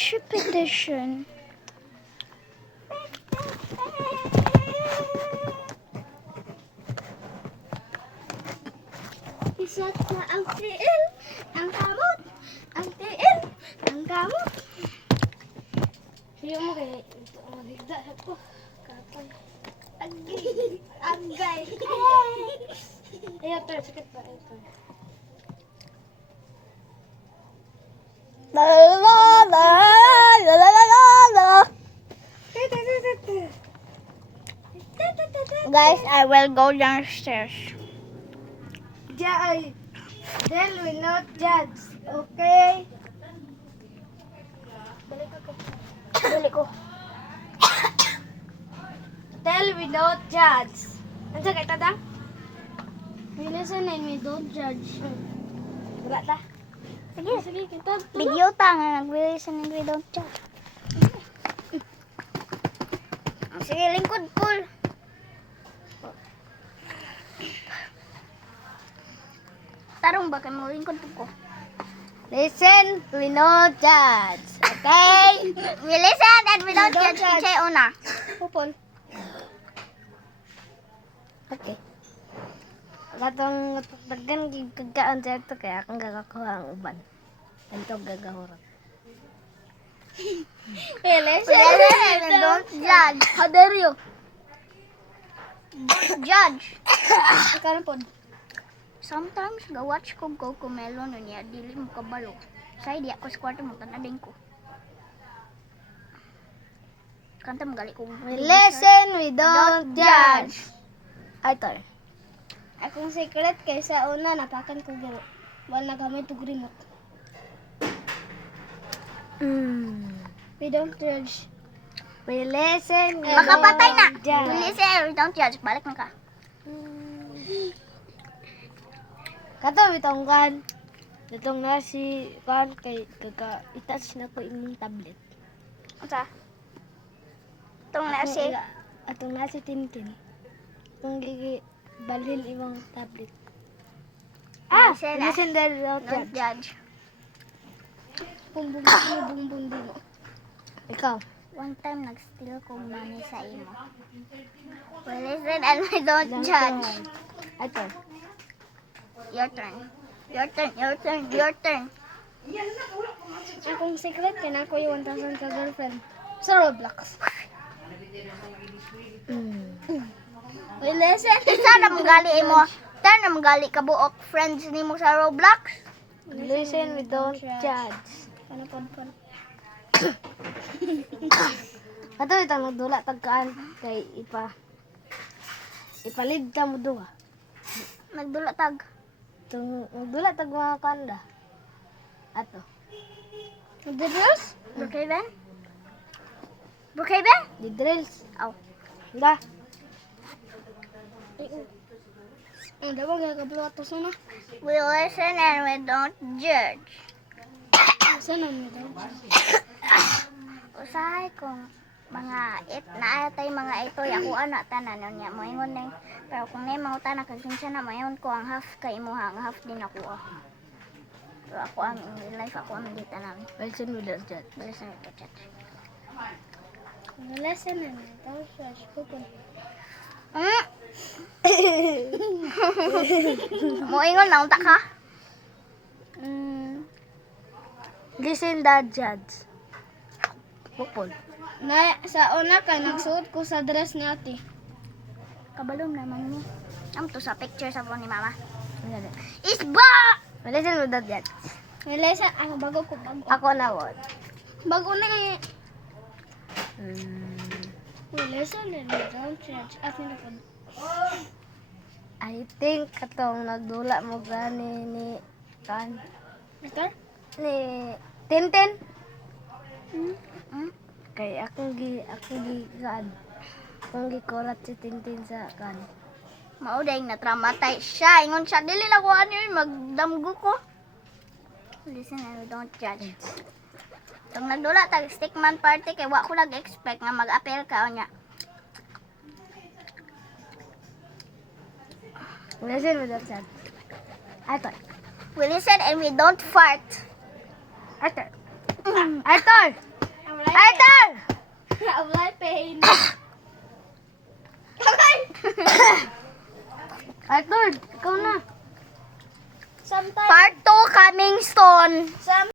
Friendship Edition. Isat na ang tiil, ang kamot, ang tiil, ang kamot. Siya mo kaya ito ang higda ako. Kapal. Agay. Agay. Ayaw to, sakit ba? Ito. La la la la la la la la. Guys, I will go downstairs. Then we not judge, okay? Dali ko. Tell we not judge. Ano kay tadang? We listen and we don't judge. Wala ta. Sige. Sige, kita. Video ta nga nag-listen and we don't chat. Sige, lingkod pull. Tarong ba kay mo lingkod po ko? Listen, we not judge. Okay? We listen and we don't judge. Chay una. Pupol. Okay. Katong tagan gigkaan sa ito kaya akong gagakuha ang uban. Ganito gagahurot. We listen and we don't judge. How dare you? Don't judge. Ikaw na po. Sometimes ga-watch ko Cocomelon niya dili mo kabalo. Say di ako sa kwarto mo tanading ko. Kanta magali ko. We listen, we don't judge. Ay, ito. Akong secret kaysa una napakan ko garo. Wala nagamit og remote. We don't judge. We listen, we Makapatay na. don't judge. We listen and we don't judge. Balik na ka. Kato bitong kan. Itong na si kan kay kaga itas na ko imong tablet. Unsa? Tong na si Atong na si Tintin. Itong gigi balhin imong tablet. Listen and Listen and don't don't judge. judge. Bumbum bumbum dino. Ikaw. One time nag-steal ko money sa imo. We listen and we don't judge. Ito. Your turn. Your turn. Your turn. Your turn. Akong secret kay na ko yung 1,000 ka girlfriend sa Roblox. We listen. Isa na magali imo. Tan na magali ka buok friends nimo sa Roblox. Listen, we don't judge. Ano pod. Kato itang nagdula tagkaan kay ipalid ka mo duha. Nagdula tag. Itong nagdula tag mga kanda. Ato. The girls? Brookhaven? Brookhaven? The drills. Aw. Da. Ang dawa gagablo ato sana. We listen and we don't judge. Sana mo daw. Usahay kung mga naayatay mga itoy ako ana tanan niya mo ingon ning pero kung nay mga tanan kag kinsa na mayon ko ang half kay imo ang half din ako. Pero ako ang in real life ako ang di tanan. Listen, we don't judge. Listen to chat. We listen and we don't judge. Pupol. Mo ingon na unta ka? Listen, that judge. Pupol. Na sa una ka nagsuot ko sa dress ni ate. Kabalom naman ni. Am to sa picture sa phone ni mama. Ano na? Isba! Listen, we don't judge. We listen. Ako bago ko bago. Ako na word. Bago na eh. We listen and we don't judge. Ate na pod. I think katong nagdula mo gani ni kan Ito? ni Tintin. Hmm? Kay akong gi kan. Akong gi korat si Tintin sa kan. Mao day na traumatize siya. Ingon siya dili lang ko ano yun magdamgo ko. Listen and we don't judge. Tong nagdula tag stickman party kay wa ko nag-expect nga mag-appeal ka nya. Listen, we don't judge. Ato. We listen and we don't fart. Arthur! Arthur! Arthur! Apply pain. Okay. Arthur, ikaw na. Sometimes, Part 2 coming soon.